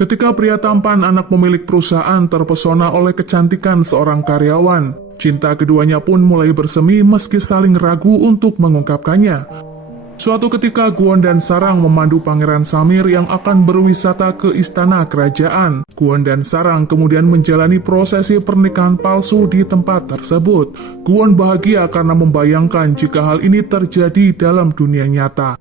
Ketika pria tampan anak pemilik perusahaan terpesona oleh kecantikan seorang karyawan, cinta keduanya pun mulai bersemi meski saling ragu untuk mengungkapkannya. Suatu ketika Kwon dan Sarang memandu Pangeran Samir yang akan berwisata ke istana kerajaan. Kwon dan Sarang kemudian menjalani prosesi pernikahan palsu di tempat tersebut. Kwon bahagia karena membayangkan jika hal ini terjadi dalam dunia nyata.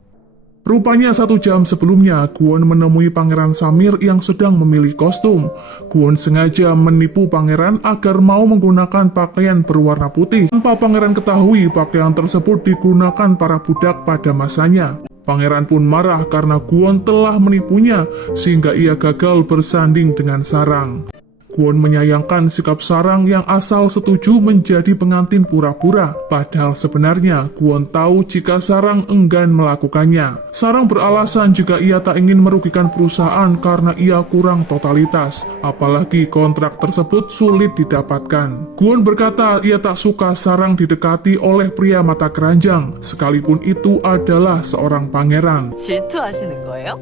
Rupanya 1 jam sebelumnya, Kwon menemui Pangeran Samir yang sedang memilih kostum. Kwon sengaja menipu pangeran agar mau menggunakan pakaian berwarna putih. Tanpa pangeran ketahui, pakaian tersebut digunakan para budak pada masanya. Pangeran pun marah karena Kwon telah menipunya, sehingga ia gagal bersanding dengan Sarang. Kwon menyayangkan sikap Sarang yang asal setuju menjadi pengantin pura-pura. Padahal sebenarnya Kwon tahu jika Sarang enggan melakukannya. Sarang beralasan jika ia tak ingin merugikan perusahaan karena ia kurang totalitas. Apalagi kontrak tersebut sulit didapatkan. Kwon berkata ia tak suka Sarang didekati oleh pria mata keranjang, sekalipun itu adalah seorang pangeran. 질투하시는 거예요?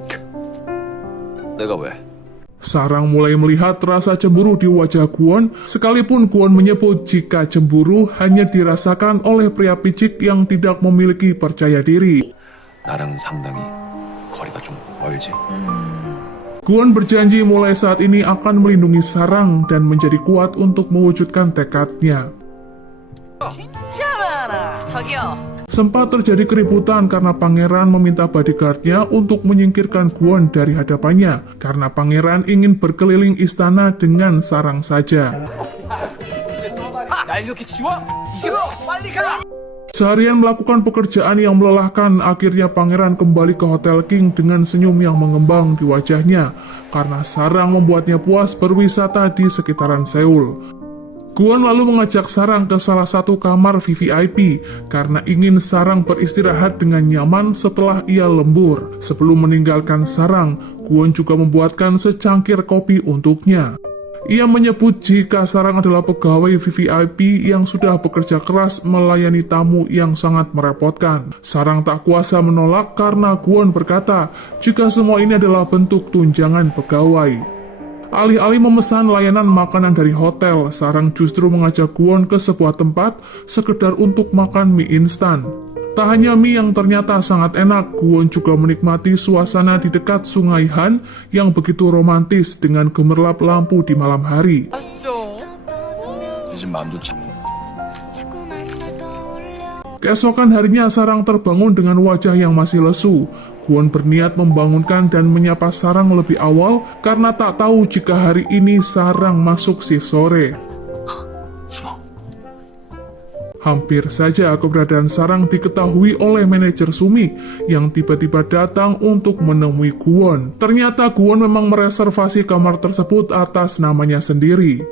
내가 왜? Sarang mulai melihat rasa cemburu di wajah Kwon, sekalipun Kwon menyebut jika cemburu hanya dirasakan oleh pria picik yang tidak memiliki percaya diri. 나랑 상당히 거리가 좀 멀지. Kwon berjanji mulai saat ini akan melindungi Sarang dan menjadi kuat untuk mewujudkan tekadnya. 저기요. Sempat terjadi keributan karena pangeran meminta bodyguardnya untuk menyingkirkan Kwon dari hadapannya, karena pangeran ingin berkeliling istana dengan Sarang saja. Seharian melakukan pekerjaan yang melelahkan, akhirnya pangeran kembali ke Hotel King dengan senyum yang mengembang di wajahnya, karena Sarang membuatnya puas berwisata di sekitaran Seoul. Kwon lalu mengajak Sarang ke salah satu kamar VVIP karena ingin Sarang beristirahat dengan nyaman setelah ia lembur. Sebelum meninggalkan Sarang, Kwon juga membuatkan secangkir kopi untuknya. Ia menyebut jika Sarang adalah pegawai VVIP yang sudah bekerja keras melayani tamu yang sangat merepotkan. Sarang tak kuasa menolak karena Kwon berkata jika semua ini adalah bentuk tunjangan pegawai. Alih-alih memesan layanan makanan dari hotel, Sarang justru mengajak Kwon ke sebuah tempat sekedar untuk makan mie instan. Tak hanya mie yang ternyata sangat enak, Kwon juga menikmati suasana di dekat Sungai Han yang begitu romantis dengan gemerlap lampu di malam hari. 대신 마음도 참. Keesokan harinya Sarang terbangun dengan wajah yang masih lesu. Kwon berniat membangunkan dan menyapa Sarang lebih awal karena tak tahu jika hari ini Sarang masuk shift sore. Hampir saja keberadaan Sarang diketahui oleh manajer Sumi yang tiba-tiba datang untuk menemui Kwon. Ternyata Kwon memang mereservasi kamar tersebut atas namanya sendiri.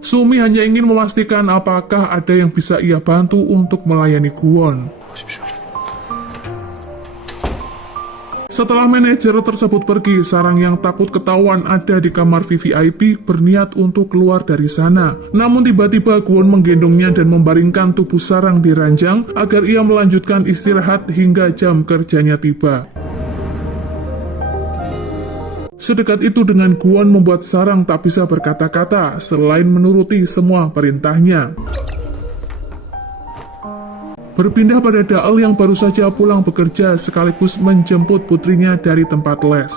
Sumi hanya ingin memastikan apakah ada yang bisa ia bantu untuk melayani Kwon. Setelah manajer tersebut pergi, Sarang yang takut ketahuan ada di kamar VVIP berniat untuk keluar dari sana. Namun tiba-tiba Kwon menggendongnya dan membaringkan tubuh Sarang di ranjang agar ia melanjutkan istirahat hingga jam kerjanya tiba. Sedekat itu dengan Kwon membuat Sarang tak bisa berkata-kata selain menuruti semua perintahnya. Berpindah pada Dael yang baru saja pulang bekerja sekaligus menjemput putrinya dari tempat les.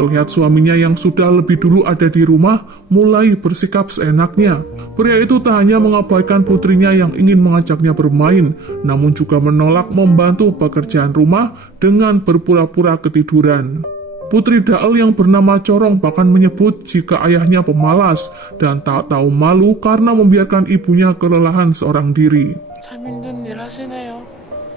Terlihat suaminya yang sudah lebih dulu ada di rumah mulai bersikap seenaknya. Pria itu tak hanya mengabaikan putrinya yang ingin mengajaknya bermain, namun juga menolak membantu pekerjaan rumah dengan berpura-pura ketiduran. Putri Dael yang bernama Corong bahkan menyebut jika ayahnya pemalas dan tak tahu malu karena membiarkan ibunya kelelahan seorang diri.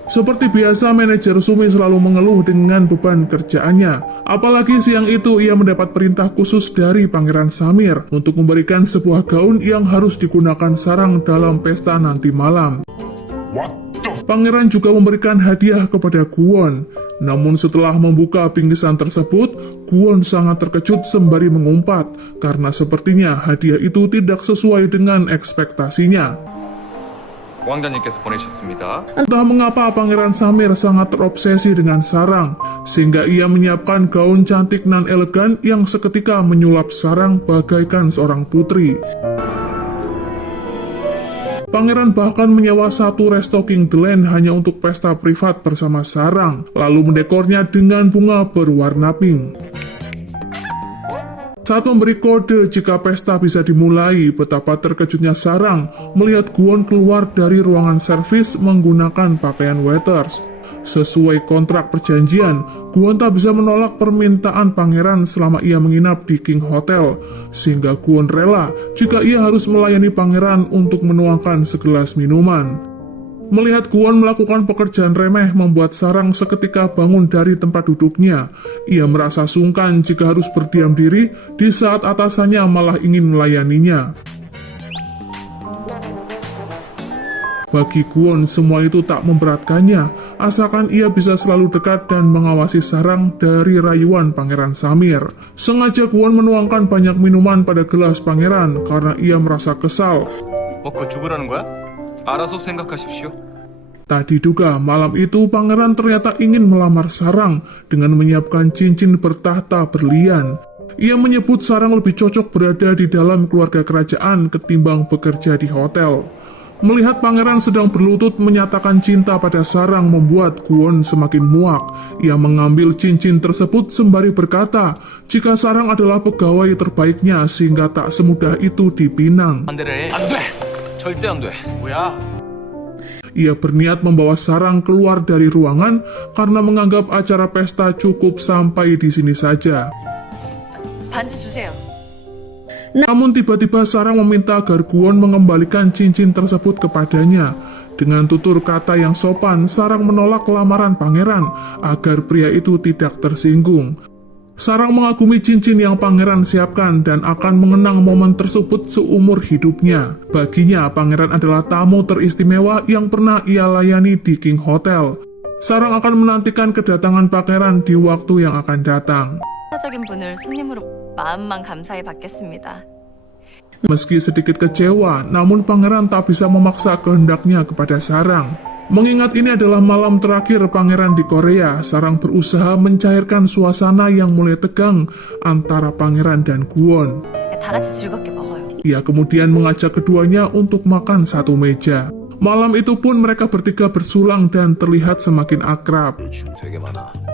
Seperti biasa, manajer Sumi selalu mengeluh dengan beban kerjaannya. Apalagi siang itu ia mendapat perintah khusus dari Pangeran Samir untuk memberikan sebuah gaun yang harus digunakan Sarang dalam pesta nanti malam. Pangeran juga memberikan hadiah kepada Kwon. Namun setelah membuka bingkisan tersebut, Kwon sangat terkejut sembari mengumpat karena sepertinya hadiah itu tidak sesuai dengan ekspektasinya. 왕자님께서 보내셨습니다. Entah mengapa Pangeran Samir sangat terobsesi dengan Sarang, sehingga ia menyiapkan gaun cantik nan elegan yang seketika menyulap Sarang bagaikan seorang putri. Pangeran bahkan menyewa satu resto King Glen hanya untuk pesta privat bersama Sarang, lalu mendekornya dengan bunga berwarna pink. Saat memberi kode jika pesta bisa dimulai, betapa terkejutnya Sarang melihat Gwon keluar dari ruangan servis menggunakan pakaian waiters. Sesuai kontrak perjanjian, Gwon tak bisa menolak permintaan pangeran selama ia menginap di King Hotel, sehingga Gwon rela jika ia harus melayani pangeran untuk menuangkan segelas minuman. Melihat Gwon melakukan pekerjaan remeh membuat Sarang seketika bangun dari tempat duduknya. Ia merasa sungkan jika harus berdiam diri di saat atasannya malah ingin melayaninya. Bagi Gwon, semua itu tak memberatkannya, asalkan ia bisa selalu dekat dan mengawasi Sarang dari rayuan Pangeran Samir. Sengaja Gwon menuangkan banyak minuman pada gelas pangeran karena ia merasa kesal. 먹고 죽으라는 거야? 알아서 생각하십시오. Tak diduga, malam itu pangeran ternyata ingin melamar Sarang dengan menyiapkan cincin bertahta berlian. Ia menyebut Sarang lebih cocok berada di dalam keluarga kerajaan ketimbang bekerja di hotel. Melihat pangeran sedang berlutut menyatakan cinta pada Sarang membuat Gwon semakin muak. Ia mengambil cincin tersebut sembari berkata jika Sarang adalah pegawai terbaiknya sehingga tak semudah itu dipinang. 반대를 해. 안 돼! 절대 안 돼. 뭐야? Ia berniat membawa Sarang keluar dari ruangan karena menganggap acara pesta cukup sampai di sini saja. 반지 주세요. Namun tiba-tiba Sarang meminta agar Gwon mengembalikan cincin tersebut kepadanya. Dengan tutur kata yang sopan, Sarang menolak lamaran pangeran agar pria itu tidak tersinggung. Sarang mengagumi cincin yang pangeran siapkan dan akan mengenang momen tersebut seumur hidupnya. Baginya, pangeran adalah tamu teristimewa yang pernah ia layani di King Hotel. Sarang akan menantikan kedatangan pangeran di waktu yang akan datang. 사적인 분을 손님으로 마음만 감사히 받겠습니다. Meski sedikit kecewa, namun pangeran tak bisa memaksa kehendaknya kepada Sarang. Mengingat ini adalah malam terakhir pangeran di Korea, Sarang berusaha mencairkan suasana yang mulai tegang antara pangeran dan Gwon. 다 같이 즐겁게 먹어요. Ia kemudian mengajak keduanya untuk makan satu meja. Malam itu pun mereka bertiga bersulang dan terlihat semakin akrab. 지금 되게 많아.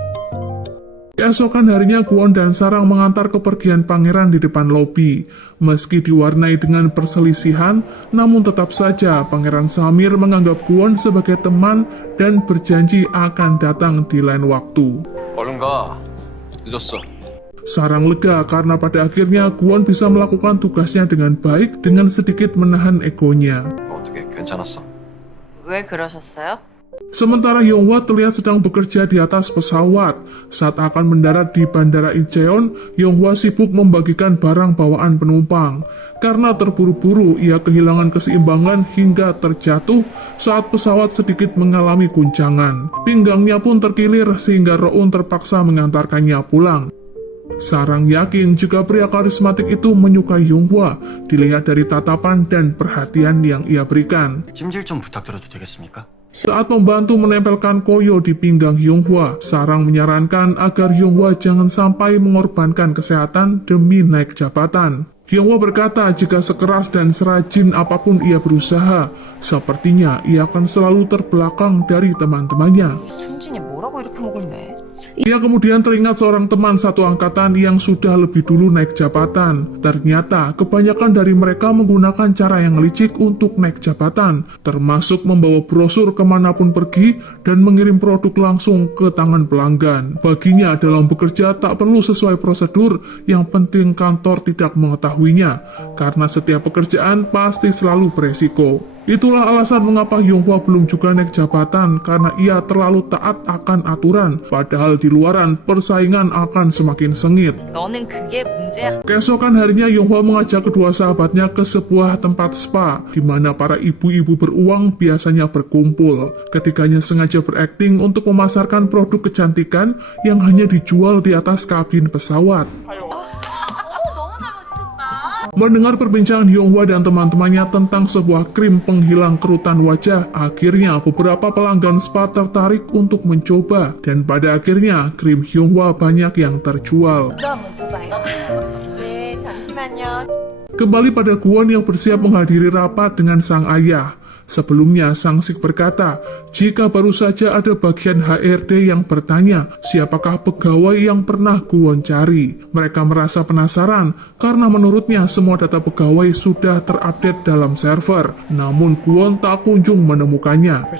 Keesokan harinya Gwon dan Sarang mengantar kepergian pangeran di depan lobi. Meski diwarnai dengan perselisihan, namun tetap saja Pangeran Samir menganggap Gwon sebagai teman dan berjanji akan datang di lain waktu. 얼른 가. 늦었어. Sarang lega karena pada akhirnya Gwon bisa melakukan tugasnya dengan baik dengan sedikit menahan egonya. 어떻게 괜찮았어? 왜 그러셨어요? Sementara Yonghwa terlihat sedang bekerja di atas pesawat. Saat akan mendarat di Bandara Incheon, Yonghwa sibuk membagikan barang bawaan penumpang. Karena terburu-buru, ia kehilangan keseimbangan hingga terjatuh saat pesawat sedikit mengalami guncangan. Pinggangnya pun terkilir sehingga Roun terpaksa mengantarkannya pulang. Sarang yakin jika pria karismatik itu menyukai Yonghwa, dilihat dari tatapan dan perhatian yang ia berikan. 찜질 좀 부탁드려도 되겠습니까? Saat membantu menempelkan koyo di pinggang Yonghwa, Sarang menyarankan agar Yonghwa jangan sampai mengorbankan kesehatan demi naik jabatan. Yonghwa berkata jika sekeras dan serajin apapun ia berusaha, sepertinya ia akan selalu terbelakang dari teman-temannya. 순진이 뭐라고 이렇게 먹을래? Ia kemudian teringat seorang teman satu angkatan yang sudah lebih dulu naik jabatan. Ternyata kebanyakan dari mereka menggunakan cara yang licik untuk naik jabatan, termasuk membawa brosur kemanapun pergi dan mengirim produk langsung ke tangan pelanggan. Baginya dalam bekerja tak perlu sesuai prosedur, yang penting kantor tidak mengetahuinya, karena setiap pekerjaan pasti selalu beresiko. Itulah alasan mengapa Yonghwa belum juga naik jabatan, karena ia terlalu taat akan aturan, padahal di luaran persaingan akan semakin sengit. 너는 그게 문제야. Keesokan harinya Yonghwa mengajak kedua sahabatnya ke sebuah tempat spa, di mana para ibu-ibu beruang biasanya berkumpul. Ketiganya sengaja berakting untuk memasarkan produk kecantikan yang hanya dijual di atas kabin pesawat. Mendengar perbincangan Hyunghwa dan teman-temannya tentang sebuah krim penghilang kerutan wajah, akhirnya beberapa pelanggan spa tertarik untuk mencoba, dan pada akhirnya krim Hyunghwa banyak yang terjual. Kembali pada Kwon yang bersiap menghadiri rapat dengan sang ayah. Sebelumnya, Sang Sik berkata, jika baru saja ada bagian HRD yang bertanya, siapakah pegawai yang pernah Kwon cari. Mereka merasa penasaran, karena menurutnya semua data pegawai sudah terupdate dalam server, namun Kwon tak kunjung menemukannya.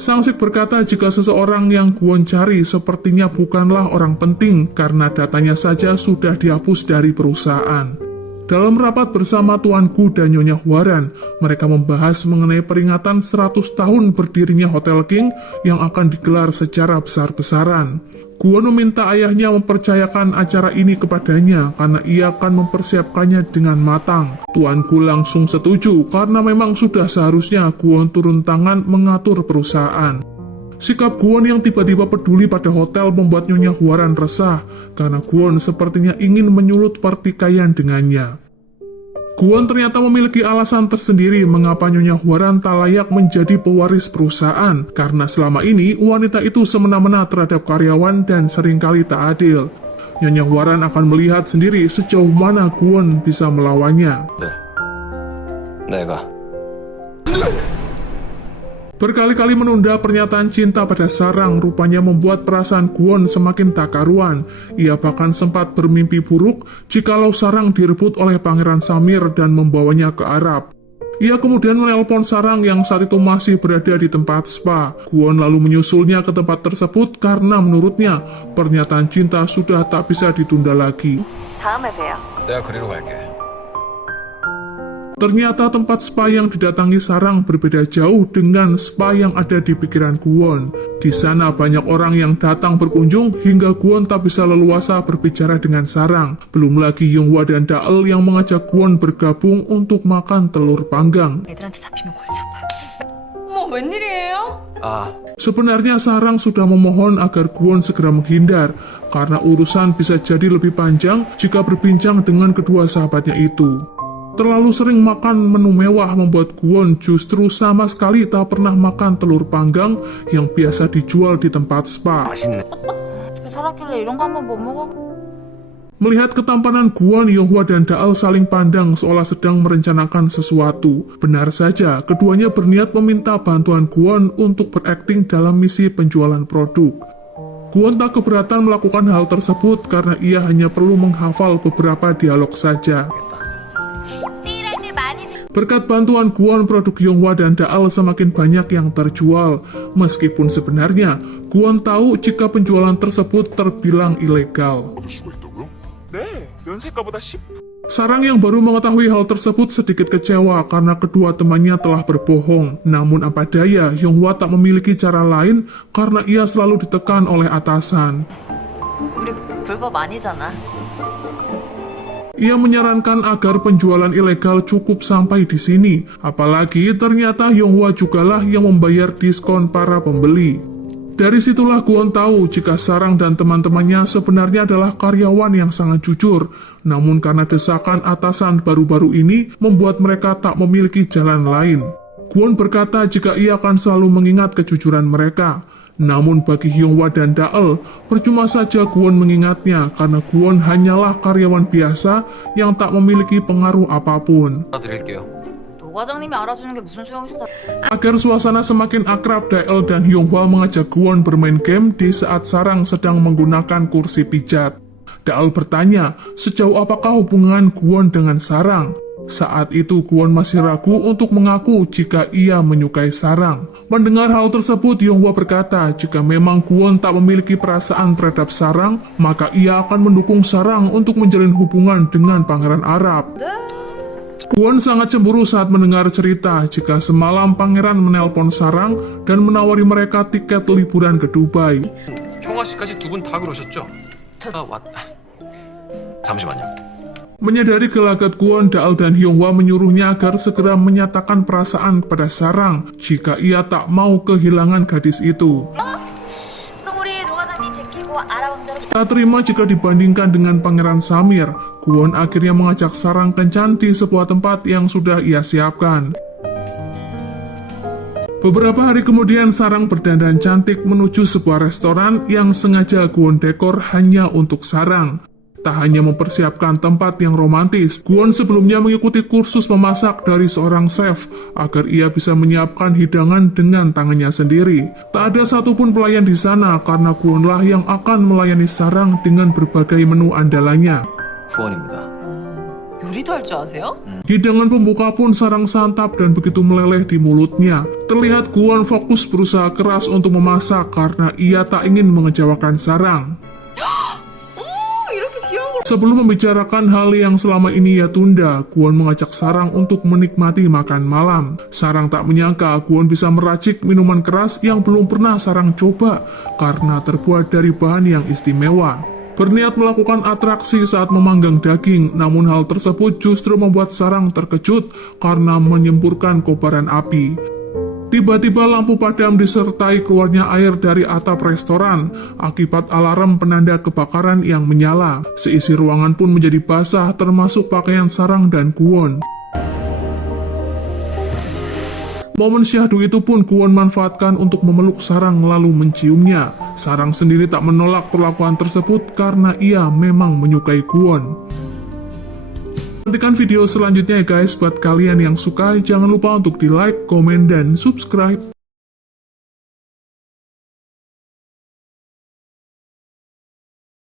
Sang Sik berkata jika seseorang yang Kwon cari sepertinya bukanlah orang penting, karena datanya saja sudah dihapus dari perusahaan. Dalam rapat bersama Tuan Gu dan Nyonya Hwaran, mereka membahas mengenai peringatan 100 tahun berdirinya Hotel King yang akan digelar secara besar-besaran. Kwon meminta ayahnya mempercayakan acara ini kepadanya karena ia akan mempersiapkannya dengan matang. Tuan Gu langsung setuju karena memang sudah seharusnya Kwon turun tangan mengatur perusahaan. Sikap Kwon yang tiba-tiba peduli pada hotel membuat Nyonya Hwaran resah, karena Kwon sepertinya ingin menyulut pertikaian dengannya. Kwon ternyata memiliki alasan tersendiri mengapa Nyonya Hwaran tak layak menjadi pewaris perusahaan, karena selama ini wanita itu semena-mena terhadap karyawan dan seringkali tak adil. Nyonya Hwaran akan melihat sendiri sejauh mana Kwon bisa melawannya. 내가 Berkali-kali menunda pernyataan cinta pada Sarang rupanya membuat perasaan Kwon semakin tak karuan. Ia bahkan sempat bermimpi buruk jikalau Sarang direbut oleh Pangeran Samir dan membawanya ke Arab. Ia kemudian menelpon Sarang yang saat itu masih berada di tempat spa. Kwon lalu menyusulnya ke tempat tersebut karena menurutnya pernyataan cinta sudah tak bisa ditunda lagi. 다음에 봬요. 내가 그리로 갈게. Ternyata tempat spa yang didatangi Sarang berbeda jauh dengan spa yang ada di pikiran Kwon. Di sana banyak orang yang datang berkunjung hingga Kwon tak bisa leluasa berbicara dengan Sarang. Belum lagi Hyunghwa dan Dael yang mengajak Kwon bergabung untuk makan telur panggang. 애들한테 잡히면 골치 아파. 어머, 웬일이에요? 아, Sebenarnya Sarang sudah memohon agar Kwon segera menghindar karena urusan bisa jadi lebih panjang jika berbincang dengan kedua sahabatnya itu. Terlalu sering makan menu mewah membuat Kwon justru sama sekali tak pernah makan telur panggang yang biasa dijual di tempat spa. 맛있네. 어떻게 살았길래 이런 거 한번 못 먹어? Melihat ketampanan Kwon, Hyunghwa dan Dael saling pandang seolah sedang merencanakan sesuatu. Benar saja, keduanya berniat meminta bantuan Kwon untuk berakting dalam misi penjualan produk. Kwon tak keberatan melakukan hal tersebut karena ia hanya perlu menghafal beberapa dialog saja. Berkat bantuan Kwon, produk Hyunghwa dan Dael semakin banyak yang terjual. Meskipun sebenarnya, Kwon tahu jika penjualan tersebut terbilang ilegal. Sarang yang baru mengetahui hal tersebut sedikit kecewa karena kedua temannya telah berbohong. Namun apa daya, Hyunghwa tak memiliki cara lain karena ia selalu ditekan oleh atasan. 우리 불법 아니잖아. Ia menyarankan agar penjualan ilegal cukup sampai di sini. Apalagi ternyata Hyunghwa jugalah yang membayar diskon para pembeli. Dari situlah Kwon tahu jika Sarang dan teman-temannya sebenarnya adalah karyawan yang sangat jujur. Namun karena desakan atasan baru-baru ini membuat mereka tak memiliki jalan lain. Kwon berkata jika ia akan selalu mengingat kejujuran mereka. Namun bagi Hyunghwa dan Dael, percuma saja Kwon mengingatnya karena Kwon hanyalah karyawan biasa yang tak memiliki pengaruh apapun. 드릴게요. 노 과장님이 알아주는 게 무슨 소용있어? Agar suasana semakin akrab, Dael dan Hyunghwa mengajak Kwon bermain game di saat Sarang sedang menggunakan kursi pijat. Dael bertanya, sejauh apakah hubungan Kwon dengan Sarang? Saat itu Kwon masih ragu untuk mengaku jika ia menyukai Sarang. Mendengar hal tersebut, Hyunghwa berkata jika memang Kwon tak memiliki perasaan terhadap Sarang, maka ia akan mendukung Sarang untuk menjalin hubungan dengan Pangeran Arab. Kwon sangat cemburu saat mendengar cerita jika semalam Pangeran menelpon Sarang dan menawari mereka tiket liburan ke Dubai. 형아 씨까지 두 분 다 그러셨죠? 잠시만요. Menyadari gelagat Kwon, Dael dan Hyunghwa menyuruhnya agar segera menyatakan perasaan kepada Sarang jika ia tak mau kehilangan gadis itu. 그럼 우리 노 과장님 제끼고 아라 왕자로 Tak terima jika dibandingkan dengan Pangeran Samir, Kwon akhirnya mengajak Sarang kencan di sebuah tempat yang sudah ia siapkan. Beberapa hari kemudian Sarang berdandan cantik menuju sebuah restoran yang sengaja Kwon dekor hanya untuk Sarang. Tak hanya mempersiapkan tempat yang romantis, Kwon sebelumnya mengikuti kursus memasak dari seorang chef agar ia bisa menyiapkan hidangan dengan tangannya sendiri. Tak ada satupun pelayan di sana karena Kwonlah yang akan melayani Sarang dengan berbagai menu andalannya. 후원입니다. 요리도 할 줄 아세요? Hidangan pembuka pun Sarang santap dan begitu meleleh di mulutnya. Terlihat Kwon fokus berusaha keras untuk memasak karena ia tak ingin mengecewakan Sarang. Sebelum membicarakan hal yang selama ini ia tunda, Kwon mengajak Sarang untuk menikmati makan malam. Sarang tak menyangka Kwon bisa meracik minuman keras yang belum pernah Sarang coba karena terbuat dari bahan yang istimewa. Berniat melakukan atraksi saat memanggang daging, namun hal tersebut justru membuat Sarang terkejut karena menyemburkan kobaran api. Tiba-tiba lampu padam disertai keluarnya air dari atap restoran, akibat alarm penanda kebakaran yang menyala. Seisi ruangan pun menjadi basah termasuk pakaian Sarang dan Kwon. Momen syahdu itu pun Kwon manfaatkan untuk memeluk Sarang lalu menciumnya. Sarang sendiri tak menolak perlakuan tersebut karena ia memang menyukai Kwon. Nantikan video selanjutnya ya guys. Buat kalian yang suka, jangan lupa untuk di like, komen, dan subscribe.